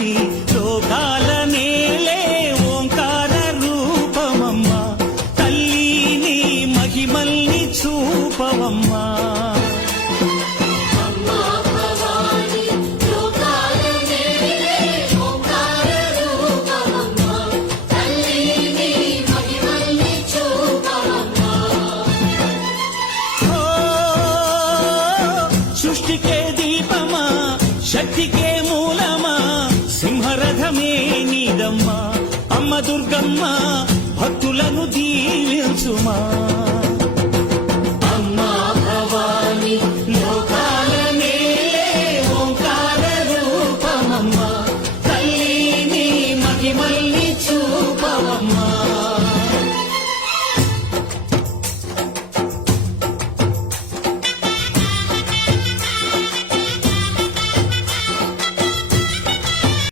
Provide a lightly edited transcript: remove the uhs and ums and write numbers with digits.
తల్లి లోకాల నేలే ఓంకార రూపమమ్మా తల్లి నీ మహిమల్ని చూపవమ్మా సృష్టికే దీపమా శక్తికే మూలమా సింహరథమే నీదమ్మా అమ్మ దుర్గమ్మ భక్తులను దీవించుమా